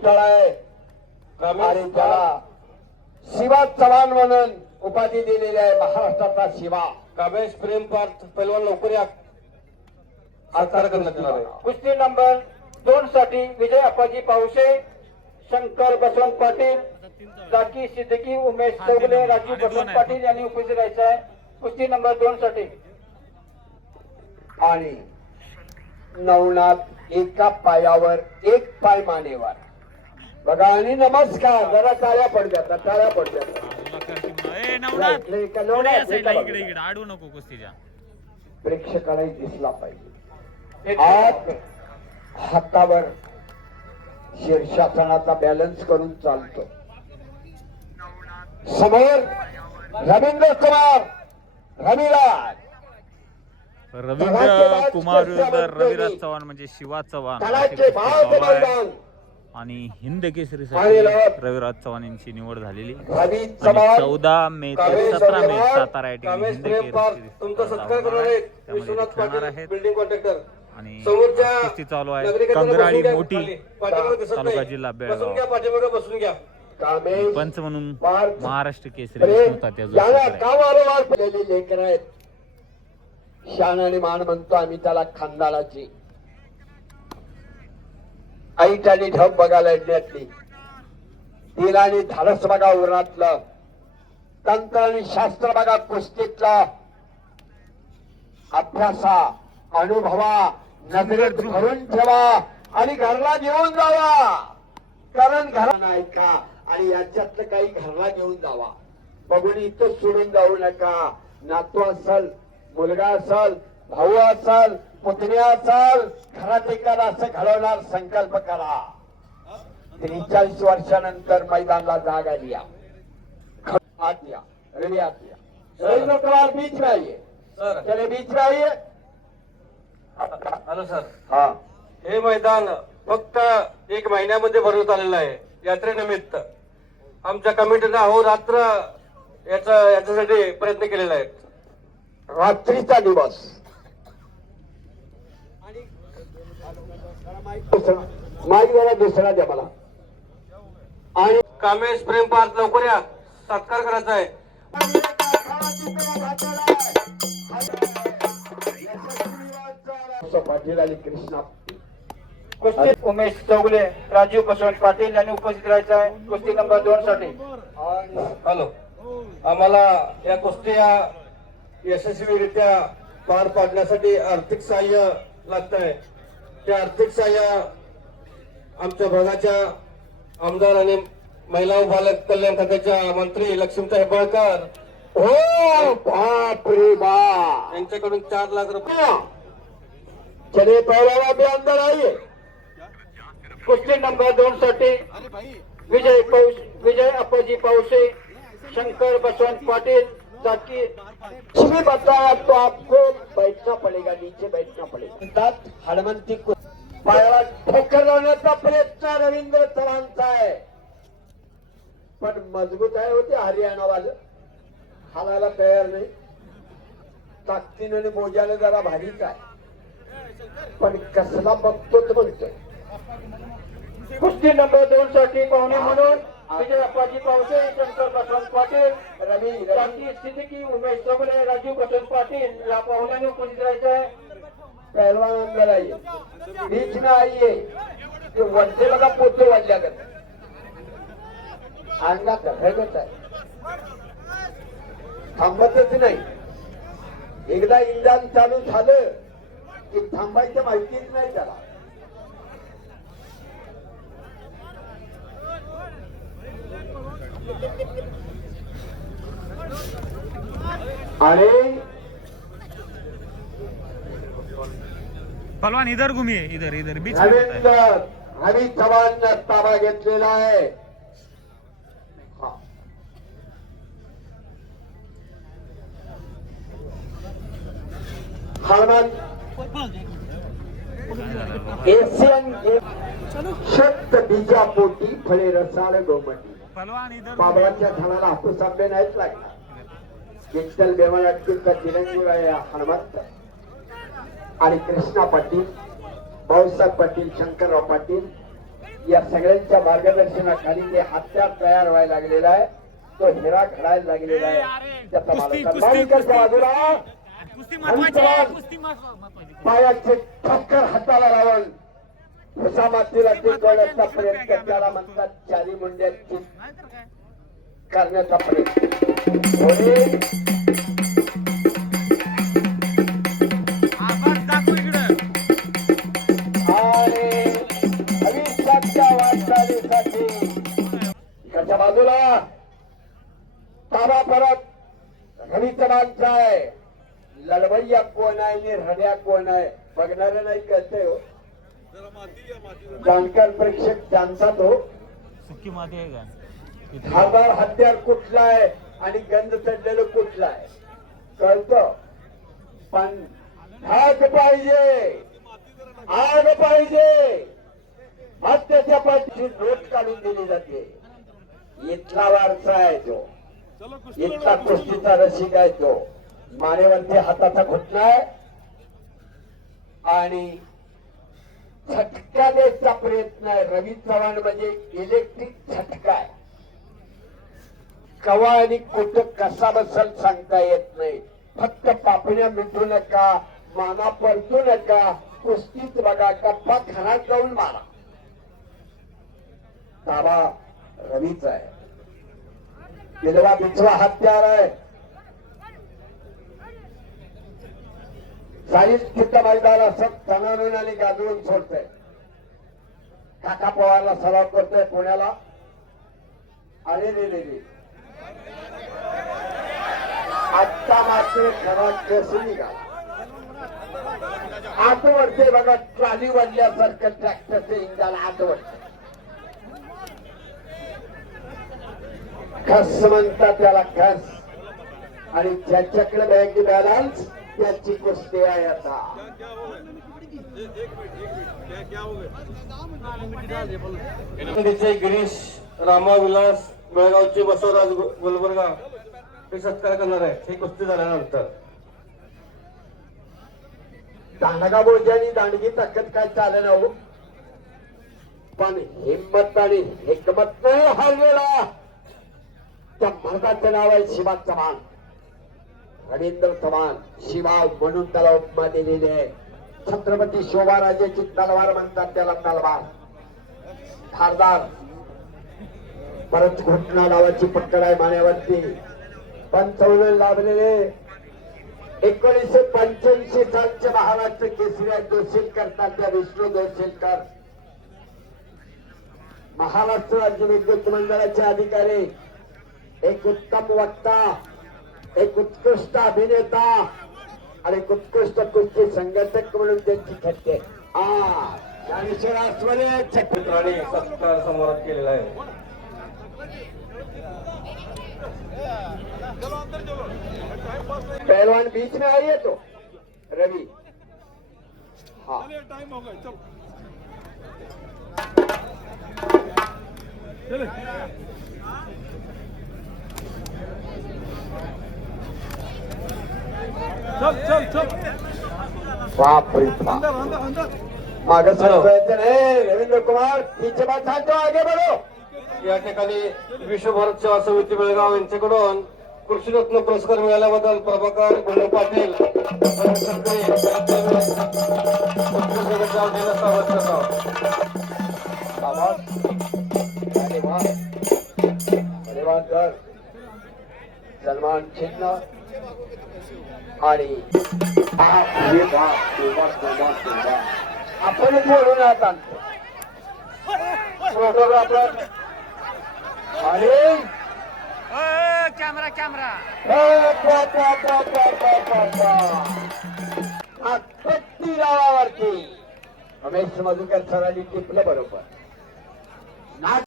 पुतळा आहे आणि त्याला शिवा चव्हाण म्हणून उपाधी दिलेली आहे, महाराष्ट्राचा शिवा. कामेश प्रेम पार्थ पैलवान लवकर या. आकार करण्यात येणार आहे. कुस्ती नंबर 2 साठी विजय अप्पाजी पावसे, शंकर बसवंत पाटील, जाकी सिद्दीकी, उमेश चौगले, राजू बसवंत पाटील यांनी उपस्थित राहायचं आहे कुस्ती नंबर 2 साठी. आणि नवनाथ एका पायावर एक पाय मानेवर बघा. आणि नमस्कार, जरा टाळ्या पडतात, टाळ्या पडतात. आडू नको कुस्तीच्या. प्रेक्षकालाही दिसला पाहिजे. आत हातावर शीर्षासनाचा बॅलन्स करून चालतो. समोर रवींद्र कुमार रविराज, रवींद्र कुमार विरुद्ध रविराज चव्हाण म्हणजे शिवा चव्हाण आणि हिंद केसरी साठी रविराज चव्हाण यांची निवड झालेली. 14 मे ते 17 मे सातारा या ठिकाणी हिंद केसरी तुमचा सत्कार करणार आहेत विश्वनाथ पाटील बिल्डिंग कॉन्ट्रॅक्टर. आणि समोरच्या कुस्ती चालू आहे. कंगराळी मोठी तालुका जिल्हा बसून बेळगाव. घ्या, पाठीमागे बसून घ्या. पंच म्हणून महाराष्ट्र केसरी वारंवार पडलेले लेकर आहेत. शान आणि मान म्हणतो आम्ही त्याला खानदानाची. ऐट आणि ढब बघायला येण्यातली, तिल आणि धाडस बघा उरातलं, तंत्र आणि शास्त्र बघा कुस्तीतलं. अभ्यासा, अनुभवा, नजरेत भरून ठेवा आणि घरला घेऊन जावा. कारण घराला ऐका आणि याच्यातलं काही घरला घेऊन जावा. बघून इथं सोडून जाऊ नका. नातू असल, मुलगा असल, भाऊ असल, पुतण्या असल, घरात एखादा असं घडवणार संकल्प करा. 43 वर्षानंतर मैदानला जाग आली. आत या, रेडी आत या. रवींद्र कुमार बीच में आइए, चले बीच में आइए. Hello sir. हा, हे मैदान फक्त 1 महिन्यामध्ये भरवण्यात आलेलं आहे यात्रेनिमित्त. आमच्या कमिटीने अहोरात्र याच्यासाठी प्रयत्न केलेला आहे. रात्रीचा दिवस. माईक जरा दुसरा द्या मला. आणि कामेश प्रेम पार्थ लवकर या, सत्कार करायचा आहे. पाटील आणि कृष्णा कुस्ती उमेश चौगले, राजू बसवंत पाटील यांनी उपस्थित राहायचं आहे कुस्ती नंबर 2 साठी. हॅलो. आम्हाला या कुस्त्या यशस्वीरित्या पार पाडण्यासाठी आर्थिक सहाय्य लागत आहे. ते आर्थिक सहाय्य आमच्या भागाच्या आमदार आणि महिला व बालक कल्याण खात्याच्या मंत्री लक्ष्मीताई हेब्बाळकर हो बाप रे बाप यांच्याकडून 4 लाख रुपये. चले पहला भी अंदर आइए. कुस्ती नंबर 2 साठी विजय अप्पाजी पावसे, शंकर बसवंत पाटील, जाकी. तुम्ही बताया तो आपको बैठना पडेगा, नीचे बैठना पडेगा. हनुमंती पायाला ठोकर लावण्याचा प्रयत्न रवींद्र चव्हाणचा आहे, पण मजबूत आहे होते हरियाणावालं, हालायला तयार नाही. ताकदीनं आणि मोजाने जरा भारीच आहे, पण कसला बघतोच म्हणतोय. कुस्ती नंबर 2 साठी पाहुणे म्हणून विजय अप्पाजी पावसे, शंकर बसवंत पाटील, रवी जाकी सिद्दीकी, उमेश चौगले, राजू बसवंत पाटील या पाहुण्यांनी उपस्थित राहायचं आहे. पहलवान अंदर आइए, बीच में आइए. ते वरचे बघा पोते वाजल्यागत अंगात घडत आहे, थांबतच नाही. एकदा इंधन चालू झालं की थांबायचं माहितीच नाही त्याला. आणि पहलवान इधर घुमिए, इधर इधर बीच में. रवींद्र हरी चव्हाण ताबा घेतलेला आहे. हनुमान एशियन गेम शक्त बीजापोटी फळे रसाळ गोमटी. पहलवान इधर बाबळाच्या झाडाला हापूस आंबे नाहीच लागला. विठ्ठल बेमळाटकीचा चिरंजीव आहे हनुमंत आणि कृष्णा पाटील, भाऊसाहेब पाटील, शंकरराव पाटील या सगळ्यांच्या मार्गदर्शनाखाली ते हत्यार तयार व्हायला लागलेला आहे, तो हिरा घडायला लागलेला आहे. त्याचा मला सन्मानिकाच्या बाजूला पायाचे ठक्कर हाताला लावून हुसामातीला टिकवण्याचा प्रयत्न, त्याला म्हणतात चारी मुंड्याची करण्याचा प्रयत्न. भविष्याच्या वाटचालीसाठी इकडच्या बाजूला ताबा परत रविचंद्रांचा आहे. लढवय्या कोण आहे आणि रड्या कोण आहे बघणारे नाही कळते हो. जाणकार प्रेक्षक त्यांचा तो सुकी माती आहे का? धारदार हत्यार कुठला आहे आणि गंध चढलेलं कुठलं आहे कळतं. पण धाक पाहिजे, आग पाहिजे. हत्याच्या पाठीची नोट काढून दिली जाते. इथला वारसा आहे तो, इथला कुस्तीचा रसिक आहे तो. मानेवरती हाताचा घुटणा आहे आणि झटका द्यायचा प्रयत्न आहे. रवी चव्हाण म्हणजे इलेक्ट्रिक झटका आहे. कवा आणि कुठं कसा बसल सांगता येत नाही. फक्त पापण्या मिटू नका, माना परतू नका, कुस्तीच बघा, गप्पा घरात जाऊन मारा. ताबा रवीचा आहे. बिलवा बिचवा हत्यार आहे. साहित्य मैदान असं तणावून आणि गाजवून सोडतंय. काका पवारला सराव करतोय पुण्याला. अरे रे रे रे, आत्ता मात्र घरात कसं निघाला. आत वरते बघा, ट्रॉली वाढल्यासारखं ट्रॅक्टरचं इंजन आत वरते. खस म्हणतात त्याला, खस. आणि ज्याच्याकडे बँक बॅलन्स त्याची कुस्ती आहे आता. गिरीश रामाविलास बेळगावचे बसवराज गुलबर्गा हे सत्कार करणार आहे. ही कुस्ती झाल्यानंतर दांडगा बोजानी दांडगी ताकद काय चालेल हो, पण हिंमत आणि हिकमत नाही हरलेला. त्या मर्दाचं नाव आहे शिवा चव्हाण. रवींद्र चव्हाण शिवा म्हणून त्याला उपमा दिलेली आहे. छत्रपती शोभाराजेची तलवार म्हणतात त्याला. तलवार धारदार, परत घुटणा लावाची पकड आहे मान्यावरती. 55 लाभलेले 1985 सालचे महाराष्ट्र केसरी जोशीलकर तात्या विष्णू जोशीलकर, महाराष्ट्र राज्य विद्युत मंडळाचे अधिकारी, एक उत्तम वक्ता, एक उत्कृष्ट अभिनेता आणि एक उत्कृष्ट कुस्ती संघटक म्हणून त्यांची ख्याती आहे. पुत्राने सत्कार समारंभ केलेला आहे. पहलवान बीच में आइए तो रवि. हाँ टाइम हो गया, चलो चल चल चल बाप रे बाप. अंदर अंदर अंदर मागे सरकायचं नाही. रवींद्र कुमार पीछे बात हटो, आगे बढ़ो. या ठिकाणी विश्वभारत सेवा समिती बेळगाव यांच्याकडून कृषीरत्न पुरस्कार मिळाल्याबद्दल प्रभाकर गुंडे पाटील सन्मान चिन्ह आणि आपण बोलून आता फोटोग्राफर आणि कॅमेरा कॅमेरा आपत्ती गावावरती रमेश मधुकर सरांनी टिपलं बरोबर.